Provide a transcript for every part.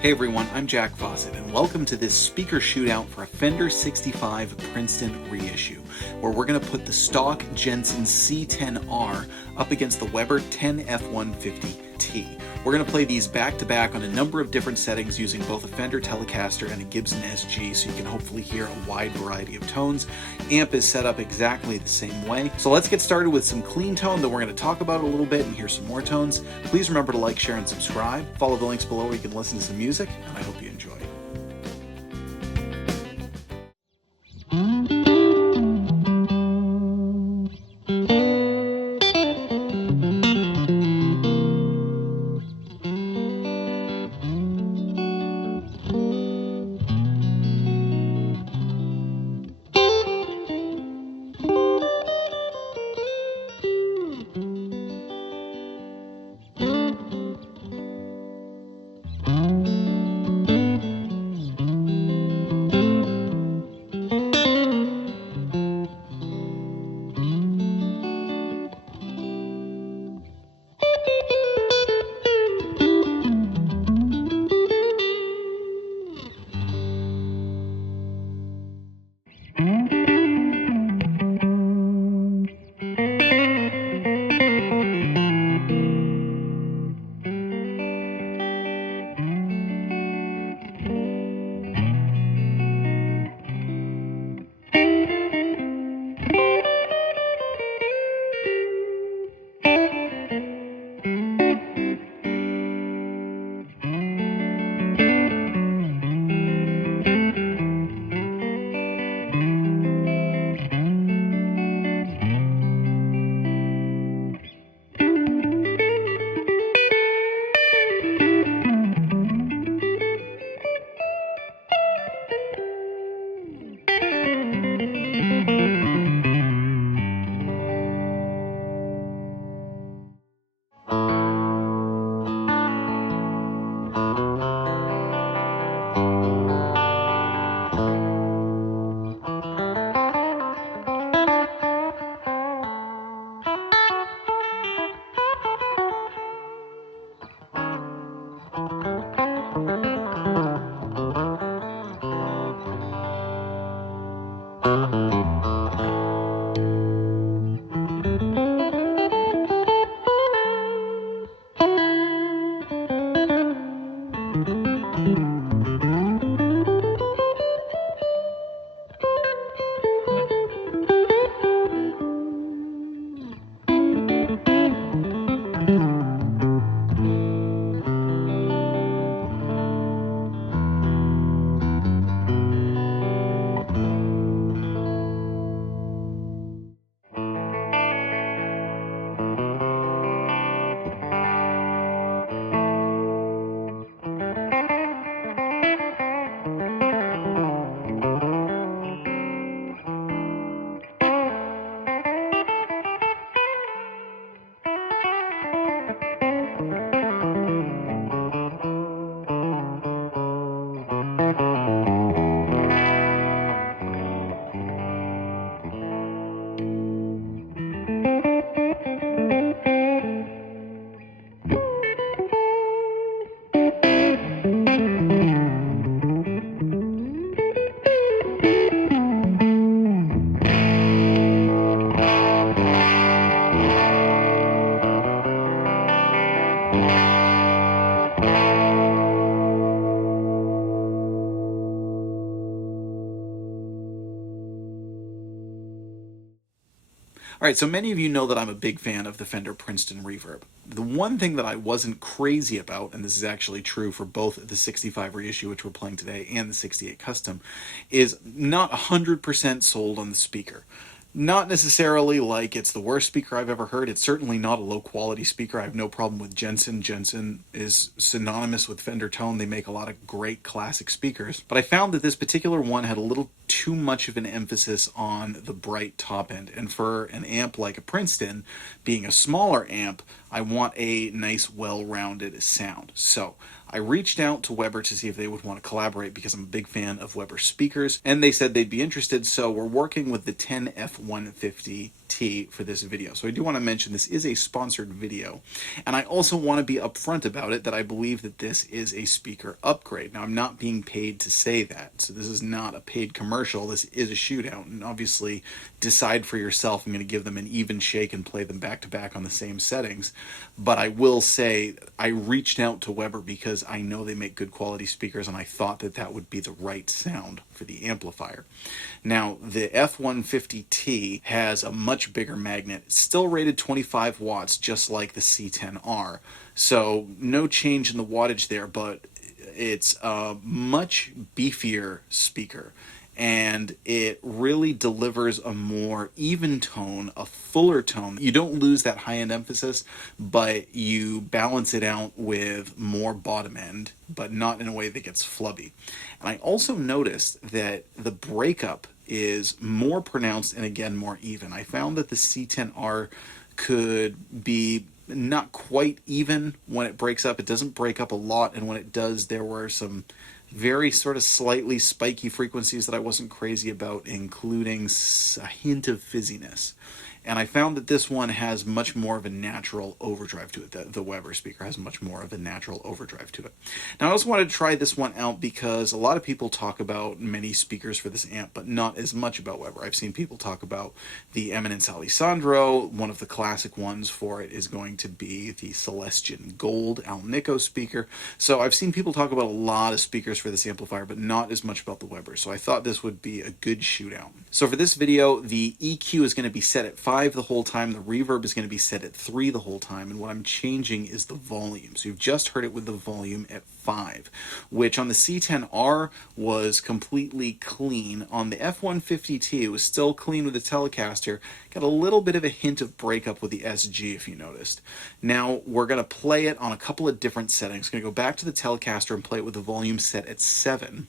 Hey everyone, I'm Jack Fossett, and welcome to this speaker shootout for a Fender 65 Princeton Reissue, where we're going to put the stock Jensen C10R up against the Weber 10F150T. We're going to play these back-to-back on a number of different settings using both a Fender Telecaster and a Gibson SG, so you can hopefully hear a wide variety of tones. Amp is set up exactly the same way. So let's get started with some clean tone that we're going to talk about a little bit and hear some more tones. Please remember to like, share, and subscribe. Follow the links below where you can listen to some music, and I hope you enjoy. All right, so many of you know that I'm a big fan of the Fender Princeton Reverb. The one thing that I wasn't crazy about, and this is actually true for both the 65 Reissue, which we're playing today, and the 68 Custom, is not 100% sold on the speaker. Not necessarily like it's the worst speaker I've ever heard. It's certainly not a low-quality speaker. I have no problem with Jensen. Jensen is synonymous with Fender tone. They make a lot of great classic speakers. But I found that this particular one had a little too much of an emphasis on the bright top end. And for an amp like a Princeton, being a smaller amp, I want a nice, well-rounded sound. So I reached out to Weber to see if they would want to collaborate because I'm a big fan of Weber speakers, and they said they'd be interested, so we're working with the 10F150 F150T for this video. So I do want to mention this is a sponsored video, and I also want to be upfront about it that I believe that this is a speaker upgrade. Now, I'm not being paid to say that, so this is not a paid commercial. This is a Shootout, and obviously decide for yourself. I'm going to give them an even shake and play them back to back on the same settings, but I will say I reached out to Weber because I know they make good quality speakers, and I thought that that would be the right sound for the amplifier. Now, the F150T has a much bigger magnet. It's still rated 25 watts, just like the C10R. So no change in the wattage there, but it's a much beefier speaker. And it really delivers a more even tone, a fuller tone. You don't lose that high-end emphasis, but you balance it out with more bottom end, but not in a way that gets flubby. And I also noticed that the breakup is more pronounced and, again, more even. I found that the C10R could be not quite even when it breaks up. It doesn't break up a lot, and when it does, there were some very sort of slightly spiky frequencies that I wasn't crazy about, including a hint of fizziness. And I found that this one has much more of a natural overdrive to it. The Weber speaker has much more of a natural overdrive to it. Now, I also wanted to try this one out because a lot of people talk about many speakers for this amp, but not as much about Weber. I've seen people talk about the Eminence Alessandro. One of the classic ones for it is going to be the Celestian Gold Alnico speaker. So I've seen people talk about a lot of speakers for this amplifier, but not as much about the Weber. So I thought this would be a good shootout. So for this video, the EQ is going to be set at 5 the whole time. The reverb is going to be set at 3 the whole time, and what I'm changing is the volume. So you've just heard it with the volume at 5, which on the C10R was completely clean. On the F150T, it was still clean with the Telecaster. Got a little bit of a hint of breakup with the SG, if you noticed. Now we're going to play it on a couple of different settings. Going to go back to the Telecaster and play it with the volume set at 7.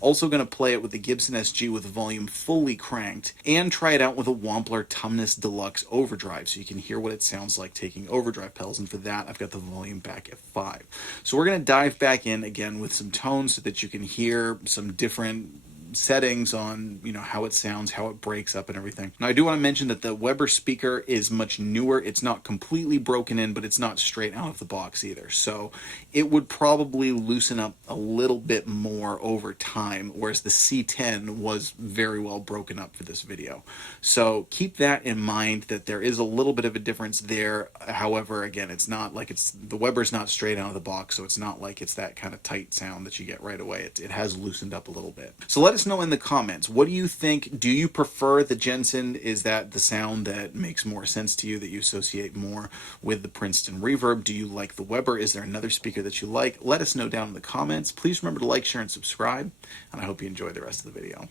Also going to play it with the Gibson SG with the volume fully cranked, and try it out with a Wampler Tumnus Deluxe overdrive so you can hear what it sounds like taking overdrive pedals, and for that I've got the volume back at 5. So we're going to dive back in again with some tones so that you can hear some different settings on, you know, how it sounds, how it breaks up and everything. Now I do want to mention that the Weber speaker is much newer. It's not completely broken in, but it's not straight out of the box either. So it would probably loosen up a little bit more over time, whereas the C10 was very well broken up for this video. So keep that in mind, that there is a little bit of a difference there. However, again, it's not like the Weber's not straight out of the box, so it's not like it's that kind of tight sound that you get right away. It has loosened up a little bit. So let us know in the comments, what do you think? Do you prefer the Jensen? Is that the sound that makes more sense to you, that you associate more with the Princeton Reverb? Do you like the Weber? Is there another speaker that you like? Let us know down in the comments. Please remember to like, share, and subscribe, and I hope you enjoy the rest of the video.